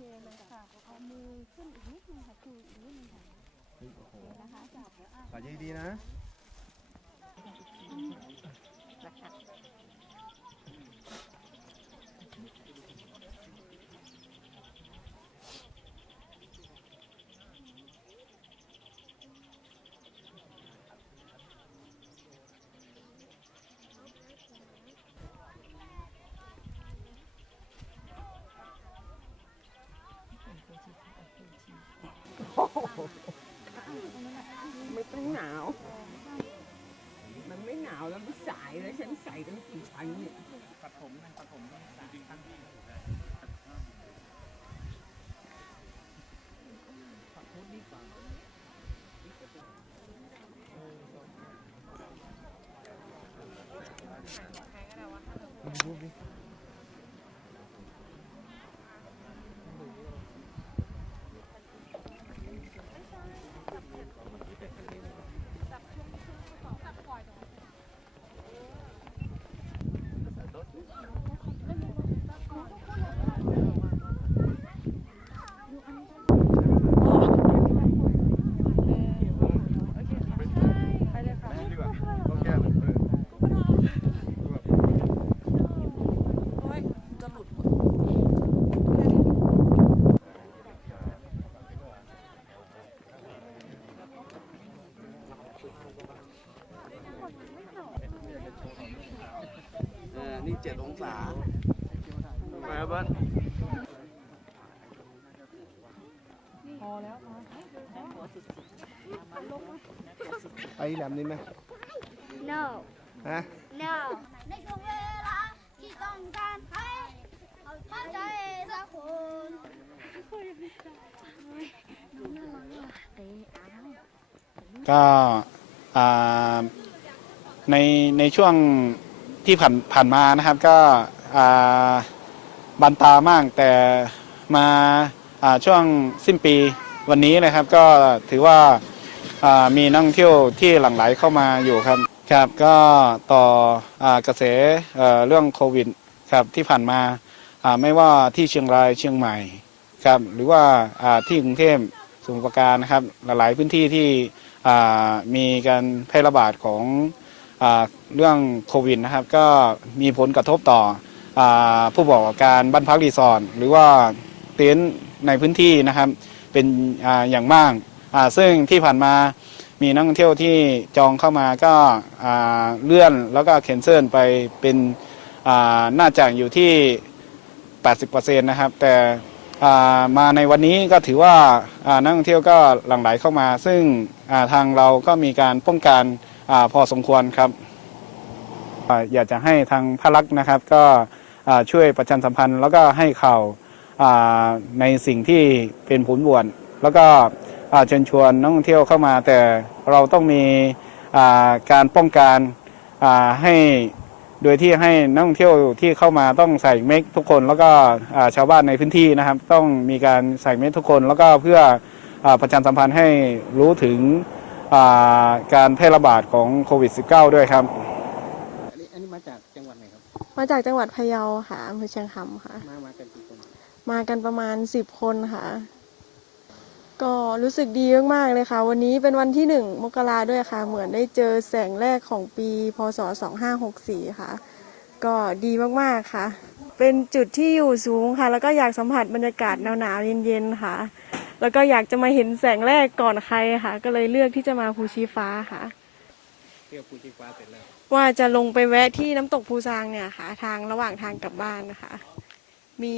ค่ะเอามือขึ้นอีกนิดนึงค่ะชูอีกนิดนึงค่ะเฮ้ยโอ้โหนะคะจับแล้วอะขอดีๆนะ ไม่ต้องหนาว มันไม่หนาวแล้วมันสาย แล้วฉันใส่ตั้งกี่ชั้นเนี่ยแม่ดีกว่าต้องแก้เลยเออ เออนี่เจ็ดองศามาเบิ้ลไปแหลมนี่ไหม no ฮะ no ในช่วงเวลาที่ต้องการให้เข้าใจสักคนก็อ่าในในช่วง ที่ผ่านผ่านมานะครับก็อ่าบันตามากแต่มาอ่าช่วงสิ้นปีวันนี้นะครับ ก็ถือว่าอ่ามีนักท่องเที่ยวที่หลั่งไหลเข้ามาอยู่ครับครับก็ต่ออากระแสเอ่อเรื่องโควิดครับที่ผ่านมาอ่าไม่ว่าที่เชียงรายเชียงใหม่ครับหรือว่าอ่าที่กรุงเทพสมุทรปราการนะครับหลายๆพื้นที่ที่อ่ามีการแพร่ระบาดของอา เรื่องโควิดนะครับ ก็มีผลกระทบต่ออผู้ประกอบการบ้านพักรีสอร์ทหรือว่าเต็นท์ในพื้นที่นะครับเป็นออย่างมากซึ่งที่ผ่านมามีนักท่องเที่ยวที่จองเข้ามาก็าเลื่อนแล้วก็เคนเซิลไปเป็นอ่าน่าจะอยู่ที่ 80%นะครับ แต่มาในวันนี้ก็ถือว่าอานักท่องเที่ยวก็หลั่งไหลเข้ามา ซึ่งาทางเราก็มีการป้องกัน พอสมควรครับ อยากจะให้ทางภาครัฐนะครับ ก็ช่วยประชาสัมพันธ์ แล้วก็ให้ข่าวในสิ่งที่เป็นผลบวชแล้วก็เชิญชวนนักท่องเที่ยวเข้ามา แต่เราต้องมีการป้องกันให้โดยที่ให้นักท่องเที่ยวที่เข้ามาต้องใส่เมกทุกคน แล้วก็ชาวบ้านในพื้นที่นะครับ ต้องมีการใส่เมกทุกคน แล้วก็เพื่ออประชาสัมพันธ์ให้รู้ถึง การแพร่ระบาดของโควิด -19 ด้วยครับ อันนี้อันนี้มาจากจังหวัดไหนครับ มาจากจังหวัดพะเยาค่ะอำเภอเชียงคำค่ะ มามากันกี่คนมากันประมาณสิบคนค่ะ ก็รู้สึกดีมากๆเลยค่ะ วันนี้เป็นวันที่หนึ่งมกราด้วยค่ะ เหมือนได้เจอแสงแรกของปี พศ 2564 ค่ะ ก็ดีมากๆค่ะ เป็นจุดที่อยู่สูงค่ะ แล้วก็อยากสัมผัสบรรยากาศหนาวๆเย็นๆค่ะ แล้วก็อยากจะมาเห็นแสงแรกก่อนใครค่ะ ก็เลยเลือกที่จะมาภูชีฟ้าค่ะเที่ยวภูชีฟ้าเสร็จแล้วว่าจะลงไปแวะที่น้ำตกภูซางเนี่ยค่ะ ทางระหว่างทางกลับบ้านนะคะ มี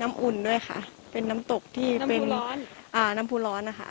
น้ำอุ่นด้วยค่ะ เป็นน้ำตกที่เป็นน้ำพุร้อนอ่าน้ำพุร้อนนะคะ